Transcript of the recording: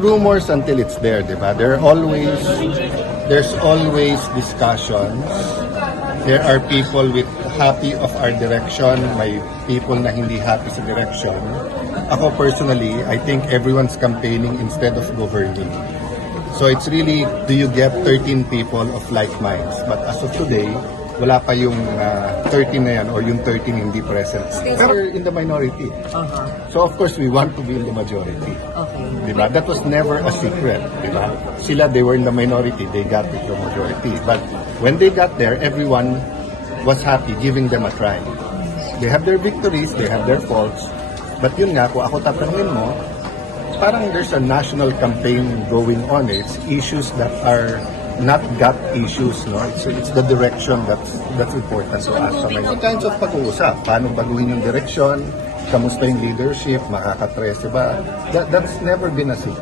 rumors until it's there, di ba? There's always discussions. There are people with happy of our direction, may people na hindi happy sa direction. Ako personally, I think everyone's campaigning instead of governing. So it's really, do you get 13 people of like minds? But as of today, wala pa yung 13 na yan or yung 13 hindi present. Pero we're in the minority. So of course, we want to be in the majority. Okay. Diba? That was never a secret. Diba? Sila, they were in the minority. They got to the majority. But when they got there, everyone was happy giving them a try. They have their victories, they have their faults. But yun nga, kung ako tatanungin mo, parang there's a national campaign going on. It's issues that are not gut issues, no? It's the direction that's important to us. So many kinds of pag-uusap. Paano baguhin yung direction? Kamusta yung leadership? Makaka-13 ba? That's never been a secret.